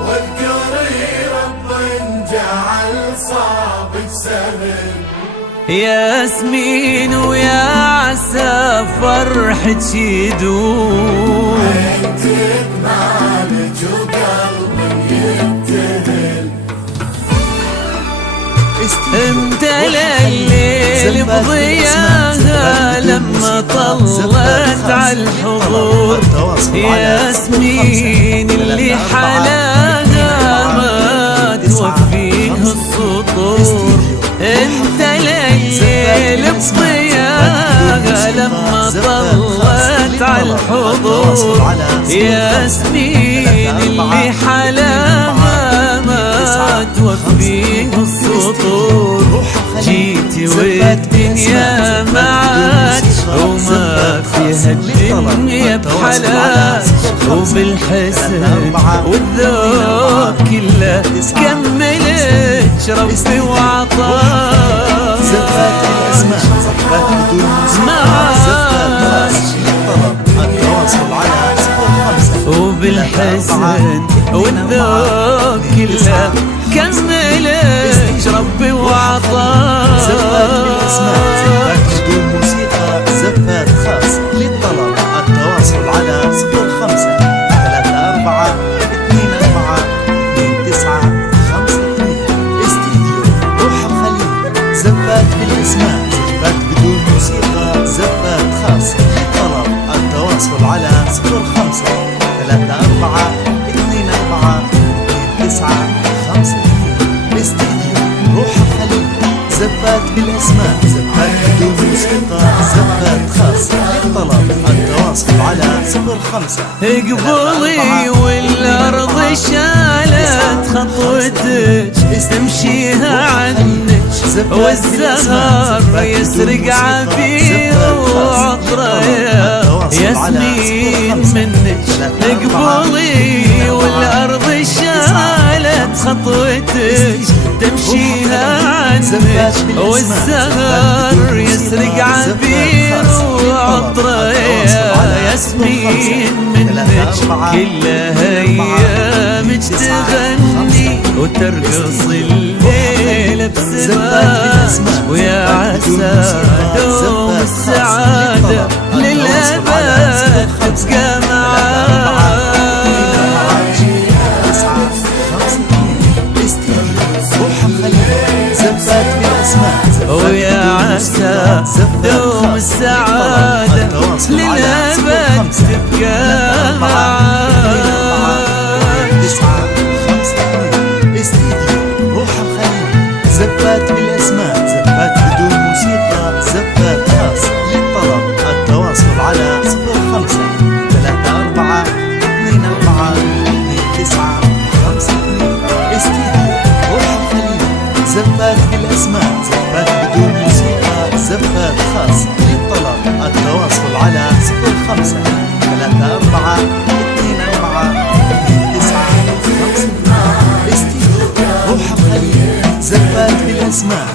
واذكري رب جعل صعبك سهل. ياسمين ويا عسى فرحك يدوم، عينتك معالج وقلبك يبتهل. امتلى الليل بضياها لما طلت على الحضور. ياسمين اللي حلاها ما توفيه السطور. امتلى الليل بضياها لما طلت على الحضور. ياسمين اللي حلاها ما توفيه السطور. جيتي والدنيا معاك وما فيها الدنيا بحلاك، وبالحسن والذوق كله كملت ربي وعطاك. زفات الأسماء زفات بدون التواصل على 05 وبالحسن والذوق كله كملت ربي وعطاك. زفات الأسماء زفات بدون موسيقى زفات خاص للطلب. التواصل على 05 34 24 29 52. استديو روح الخليل. زفات بالاسماء زفات بدون موسيقى زفات خاص للطلب. التواصل على 05 34 24 29 52. استديو روح الخليل. زفات بالاسماء زفات بدون موسيقى زفات خاص للطلب. التواصل على 05 قبولي والارض شالت خطوتك تمشيها عنك، والزهر يسرق عبير وعطره ياسمين منك. قبولي والارض شالت خطوتك تمشيها عنك، والزهر يسرق عبير وعطره ياسمين منك. كلها ايامك تغني وترقص الليل بسماك، ويا عسى دوم السعادة للأبد تبقى معاك. ويا عسى دوم السعادة للأبد تبقى معاك. استديو روح الخليل. زفات بالاسماء زفات بدون موسيقى زفات خاص للطلب. التواصل على 05 34 24 29 52. استديو روح الخليل. زفات بالاسماء زفات بدون موسيقى زفات خاص للطلب. التواصل على 05 34 24 29 52. استديو روح الخليل. زفات بالاسماء